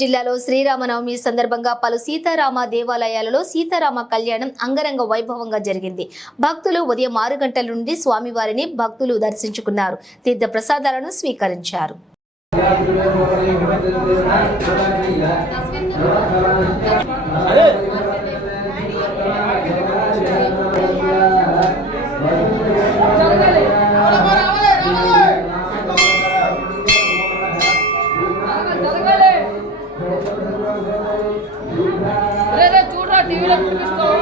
జిల్లాలో శ్రీరామనవమి సందర్భంగా పలు సీతారామ దేవాలయాలలో సీతారామ కళ్యాణం అంగరంగ వైభవంగా జరిగింది. భక్తులు ఉదయం 6 గంటల నుండి స్వామివారిని భక్తులు దర్శించుకున్నారు. తీర్థ ప్రసాదాలను స్వీకరించారు. చూడరా టీవీలో చూపిస్తావు.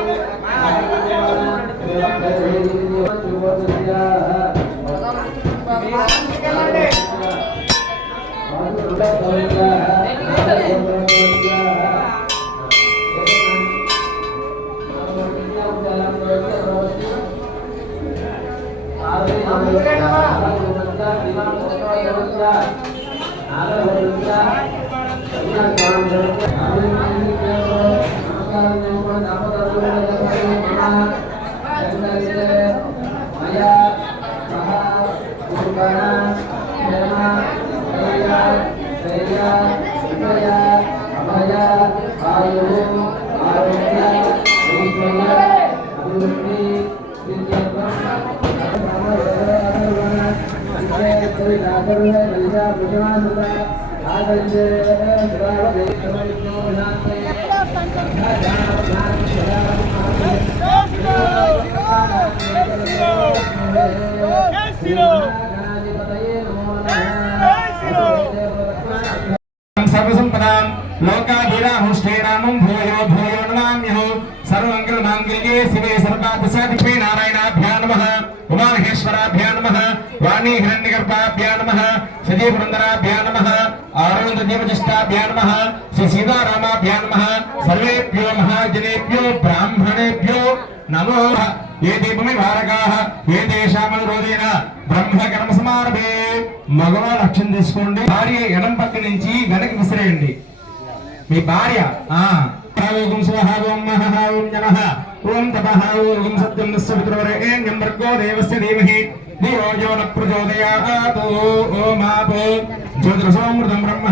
सर्वसंपदां लोकाभिराहुष्ठेनामं भूयो भूयो नमाम्यहो सर्वमंगलमांगल्ये शिवे सर्वार्थसाधिके नारायणाभ्यां नमः उमामहेश्वराभ्यां नमः वाणी हिरण्यगर्भाभ्यां नमः सजीवपुरन्दराभ्यां नमः आरुणदेवज्येष्ठाभ्यां नमः श्री सीतारामाभ्यां नमः सर्वेभ्यो महाजनेभ्यो ब्राह्मणेभ्यो नमो ये दीपमि भारकाः ये देशामनुरोधेन ब्रह्मकर्म समारभे మగవా లక్ష్యం తీసుకోండి. భార్య ఎడం పక్క నుంచి వెనక్కి విసిరేయండి. మీ భార్య ఓం స్వహ ఓం మహః ఓం నమః ఓం తపః ఓం సత్యం నస్సవిత్రవరేణ్యం భర్గో దేవస్య ధీమహి ధియో యో న ప్రచోదయాత్ ఓం ఆపో జ్యోతిరసోమృతం బ్రహ్మ